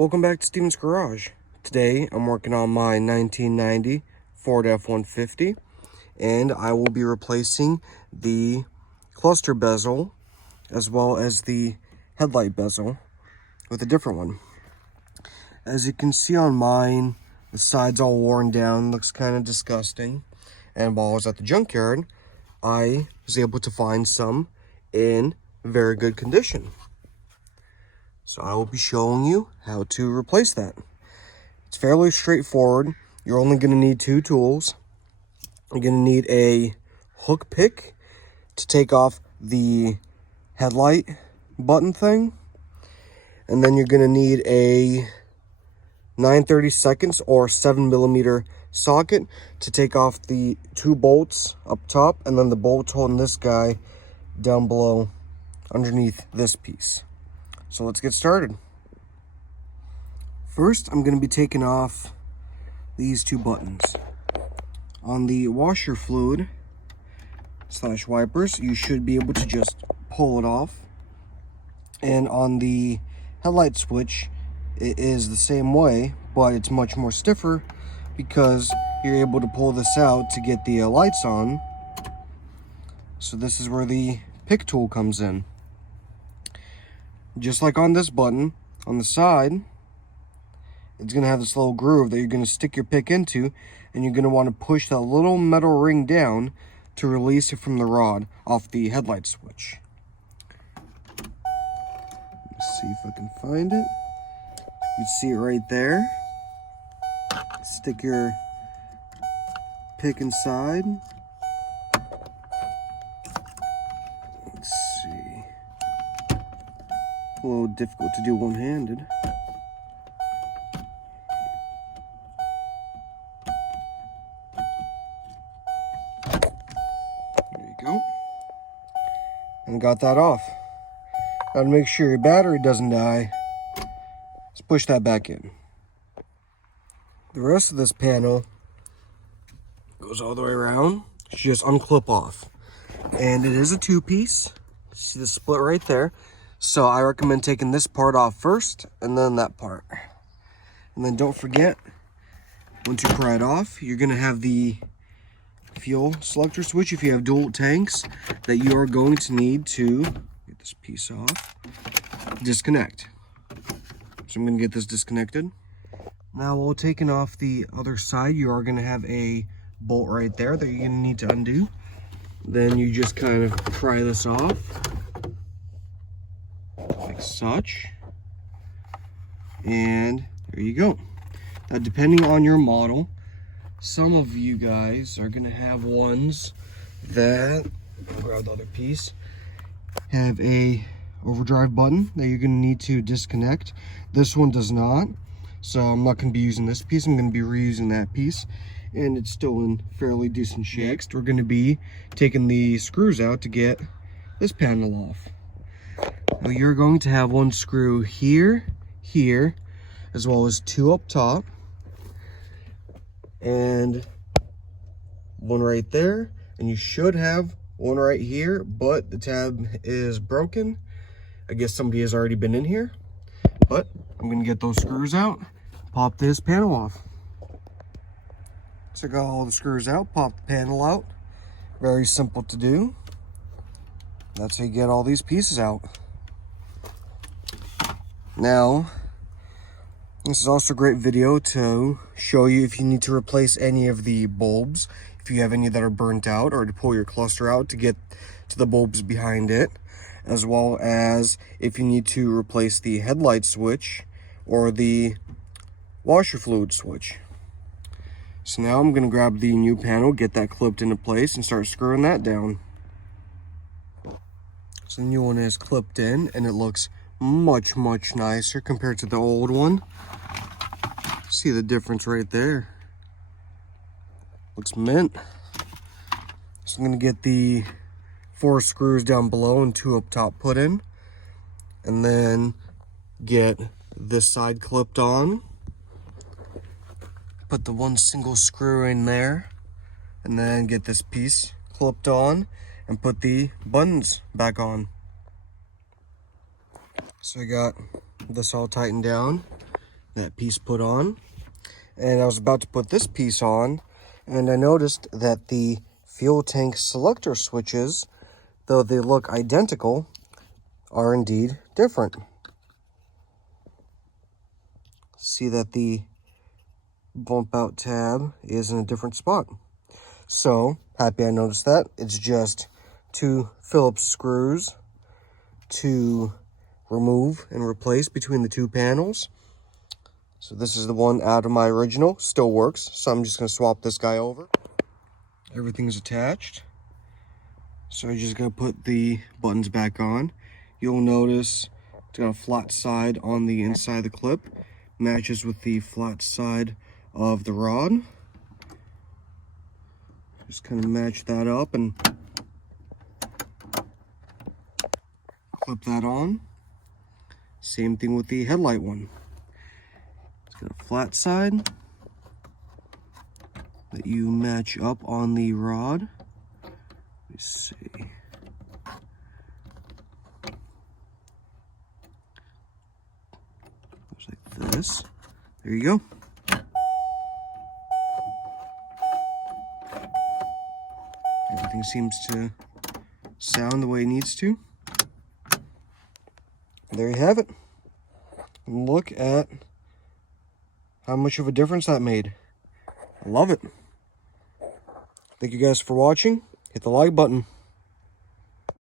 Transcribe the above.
Welcome back to Steven's Garage. Today I'm working on my 1990 Ford F-150 and I will be replacing the cluster bezel as well as the headlight bezel with a different one. As you can see on mine, the side's all worn down, looks kind of disgusting. And while I was at the junkyard, I was able to find some in very good condition. So I will be showing you how to replace that. It's fairly straightforward. You're only going to need two tools. You're going to need a hook pick to take off the headlight button thing. And then you're going to need a 9/32 or 7mm socket to take off the two bolts up top and then the bolts holding this guy down below underneath this piece. So let's get started. First, I'm going to be taking off these two buttons. On the washer fluid / wipers, you should be able to just pull it off. And on the headlight switch, it is the same way, but it's much more stiffer because you're able to pull this out to get the lights on. So this is where the pick tool comes in. Just like on this button, on the side, it's going to have this little groove that you're going to stick your pick into, and you're going to want to push that little metal ring down to release it from the rod off the headlight switch. Let's see if I can find it. You can see it right there. Stick your pick inside. Let's see. A little difficult to do one-handed. There you go. And got that off. Now to make sure your battery doesn't die, let's push that back in. The rest of this panel goes all the way around. It's just unclip off. And it is a two-piece. See the split right there. So I recommend taking this part off first and then that part. And then don't forget, once you pry it off, you're going to have the fuel selector switch if you have dual tanks that you are going to need to get this piece off, disconnect. So I'm going to get this disconnected. Now while taking off the other side, you are going to have a bolt right there that you're going to need to undo. Then you just kind of pry this off like such, and there you go. Now depending on your model, some of you guys are going to have ones that, I'll grab the other piece, have a overdrive button that you're going to need to disconnect. This one does not, so I'm not going to be using this piece. I'm going to be reusing that piece, and it's still in fairly decent shape. Next, we're going to be taking the screws out to get this panel off. Now you're going to have one screw here, here, as well as two up top, and one right there, and you should have one right here, but the tab is broken. I guess somebody has already been in here, but I'm going to get those screws out, pop this panel off. So I got all the screws out, pop the panel out. Very simple to do. That's how you get all these pieces out. Now, this is also a great video to show you if you need to replace any of the bulbs, if you have any that are burnt out, or to pull your cluster out to get to the bulbs behind it, as well as if you need to replace the headlight switch or the washer fluid switch. So now I'm going to grab the new panel, get that clipped into place, and start screwing that down. So the new one is clipped in, and it looks much nicer compared to the old one. See the difference right there. Looks mint. So I'm going to get the 4 screws down below and 2 up top put in, and then get this side clipped on. Put the one single screw in there, and then get this piece clipped on and put the buttons back on. So I got this all tightened down. that piece put on. And I was about to put this piece on, and I noticed that the fuel tank selector switches, though they look identical, are indeed different. See that the bump out tab is in a different spot. So, happy I noticed that. It's just 2 Phillips screws to remove and replace between the 2 panels. So this is the one out of my original, still works. So I'm just gonna swap this guy over. Everything's attached. So I'm just gonna put the buttons back on. You'll notice it's got a flat side on the inside of the clip. Matches with the flat side of the rod. Just kind of match that up and clip that on. Same thing with the headlight one. It's got a flat side that you match up on the rod. Let me see. Looks like this. There you go. Everything seems to sound the way it needs to. There you have it. And look at how much of a difference that made. I love it. Thank you guys for watching. Hit the like button.